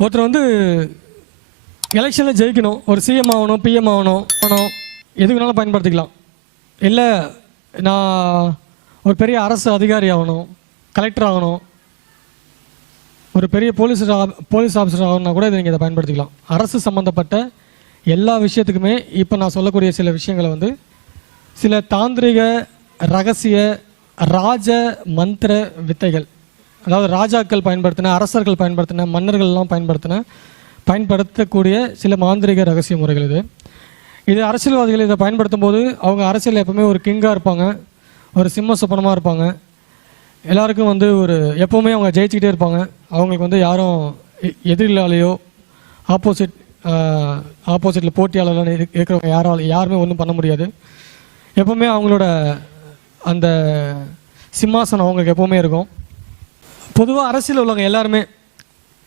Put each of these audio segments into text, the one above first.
ஒருத்தர் வந்து எலெக்ஷனில் ஜெயிக்கணும், ஒரு சிஎம் ஆகணும், பிஎம் ஆகணும், எதுக்கு வேணாலும் பயன்படுத்திக்கலாம். இல்லை நான் ஒரு பெரிய அரசு அதிகாரி ஆகணும், கலெக்டர் ஆகணும், ஒரு பெரிய போலீஸ் ஆஃபீஸர் ஆகணும்னா கூட இதை பயன்படுத்திக்கலாம். அரசு சம்மந்தப்பட்ட எல்லா விஷயத்துக்குமே இப்போ நான் சொல்லக்கூடிய சில விஷயங்களை வந்து சில தாந்திரிக ரகசிய ராஜ மந்திர வித்தைகள், அதாவது ராஜாக்கள் பயன்படுத்தின, அரசர்கள் பயன்படுத்தின, மன்னர்கள்லாம் பயன்படுத்தக்கூடிய சில மாந்திரிக ரகசிய முறைகள் இது அரசியல்வாதிகள் இதை பயன்படுத்தும் போது அவங்க அரசியல் எப்பவுமே ஒரு கிங்காக இருப்பாங்க, ஒரு சிம்ம சொப்பனமாக இருப்பாங்க. எல்லாருக்கும் வந்து ஒரு எப்போவுமே அவங்க ஜெயிச்சுக்கிட்டே இருப்பாங்க. அவங்களுக்கு வந்து யாரும் எதிரிலாலேயோ ஆப்போசிட்டில் போட்டியாளர்கள் இருக்கிறவங்க யாருமே ஒன்றும் பண்ண முடியாது. எப்போவுமே அவங்களோட அந்த சிம்மாசனம் அவங்களுக்கு எப்போவுமே இருக்கும். பொதுவாக அரசியல் உள்ளவங்க எல்லாருமே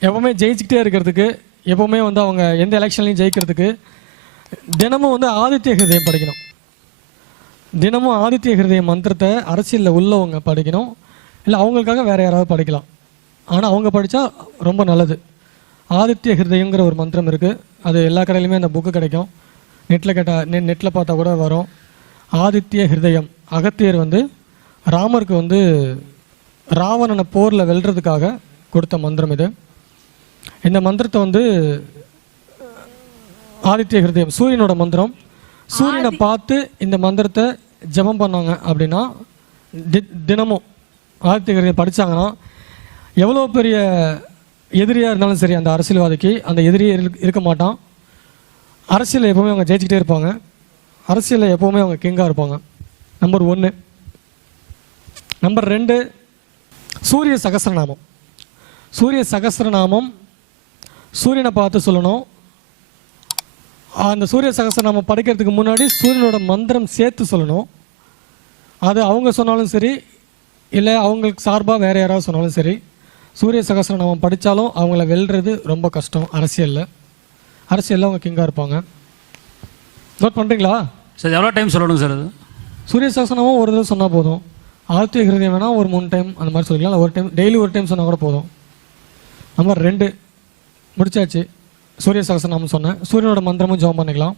எப்போவுமே ஜெயிச்சுக்கிட்டே இருக்கிறதுக்கு, எப்போவுமே வந்து அவங்க எந்த எலெக்ஷன்லையும் ஜெயிக்கிறதுக்கு தினமும் வந்து ஆதித்ய ஹிருதயம் படிக்கணும். தினமும் ஆதித்ய ஹிருதயம் மந்திரத்தை அரசியலில் உள்ளவங்க படிக்கணும். இல்லை அவங்களுக்காக வேறு யாராவது படிக்கலாம், ஆனால் அவங்க படித்தா ரொம்ப நல்லது. ஆதித்ய ஹிருதயங்கிற ஒரு மந்திரம் இருக்குது. அது எல்லா கடையிலுமே அந்த புக்கு கிடைக்கும். நெட்டில் பார்த்தா கூட வரும். ஆதித்ய ஹிருதயம். அகத்தியர் வந்து ராமருக்கு வந்து ராவணனை போரில் வெல்றதுக்காக கொடுத்த மந்திரம் இது. இந்த மந்திரத்தை வந்து ஆதித்ய ஹிருதயம் சூரியனோட மந்திரம். சூரியனை பார்த்து இந்த மந்திரத்தை ஜபம் பண்ணாங்க அப்படின்னா, தினமும் ஆதித்ய ஹிருதயம் படித்தாங்கன்னா எவ்வளோ பெரிய எதிரியாக இருந்தாலும் சரி அந்த அரசியல்வாதிக்கு அந்த எதிரியே இருக்க மாட்டான். அரசியலில் எப்போவுமே அவங்க ஜெயிச்சுக்கிட்டே இருப்பாங்க. அரசியலில் எப்போவுமே அவங்க கிங்காக இருப்பாங்க. நம்பர் 1. நம்பர் 2, சூரிய சகஸ்ரநாமம். சூரிய சகஸ்ரநாமம் சூரியனை பார்த்து சொல்லணும். அந்த சூரிய சகஸ்ரநாமம் படிக்கிறதுக்கு முன்னாடி சூரியனோட மந்திரம் சேர்த்து சொல்லணும். அது அவங்க சொன்னாலும் சரி, இல்லை அவங்களுக்கு சார்பாக வேறு யாராவது சொன்னாலும் சரி, சூரிய சகஸ்ரநாமம் படித்தாலும் அவங்கள வெல்றது ரொம்ப கஷ்டம். அரசியலில் அவங்க கிங்காக இருப்பாங்க. நோட் பண்ணுறீங்களா சார்? எவ்வளோ டைம் சொல்லணும் சார்? அது சூரிய சகஸ்ரநாமம் ஒரு தடவை சொன்னால் போதும். ஆதித்ய ஹிருதயம் வேணால் ஒரு 3 டைம் அந்த மாதிரி சொல்லிக்கலாம். ஒரு டைம் டெய்லி ஒரு டைம் சொன்னால் கூட போதும். நம்பர் 2 முடிச்சாச்சு. சூரிய சகஸ்ரநாமம் சொன்னேன். சூரியனோட மந்திரமும் ஜெபம் பண்ணிக்கலாம்.